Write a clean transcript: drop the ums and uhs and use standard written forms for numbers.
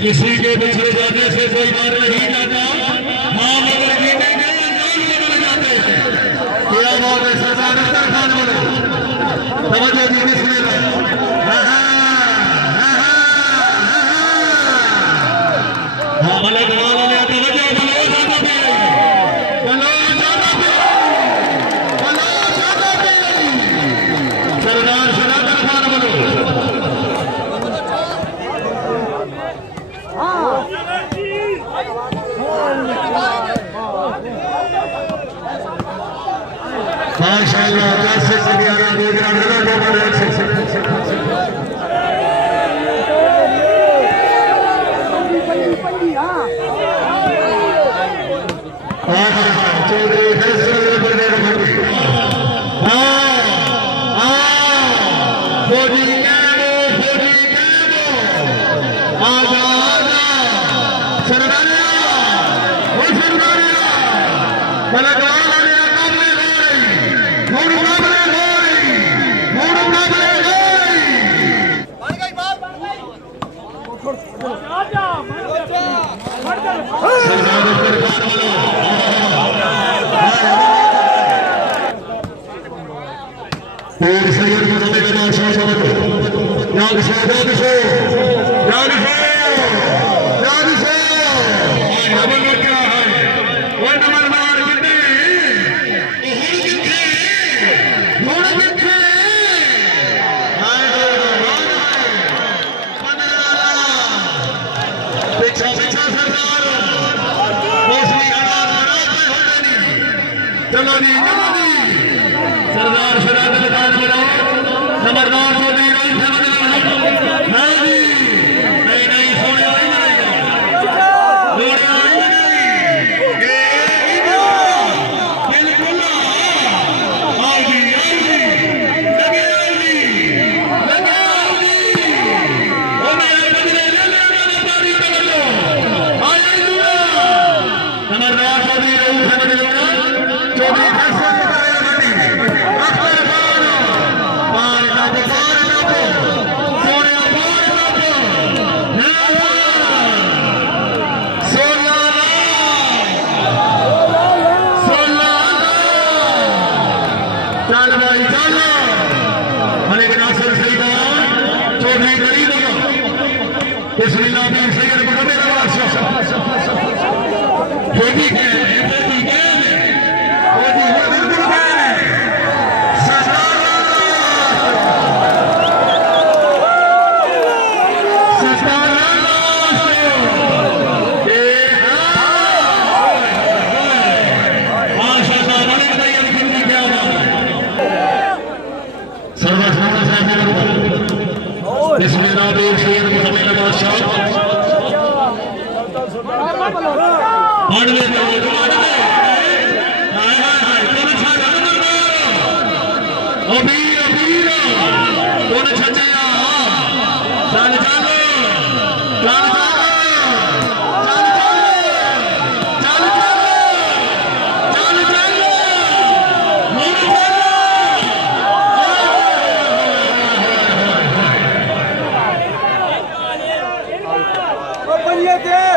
किसी के पिछले जाने से कोई बार नहीं जाता। हाँ मगर जीने के अंदाज बदल जाते हैं। क्या बात है सरदार खान बोलो समझो जी बिस्मिल्लाह। हाँ भले गवा वाले तवज्जो भलो जाता पे भलो जाता पे भलो जाता पे सरदार खान बोलो। माशाअल्लाह कैसे सदियारा गुजरा गला बाबा ने चौधरी फैसल बड़े रखी फौजी कैमो आजा आजा सरदारिया वो सरदारिया मलका सरदार शराब खान बनाओ नंबरदार चौधरी नहीं सोने बिल्कुल Open your door.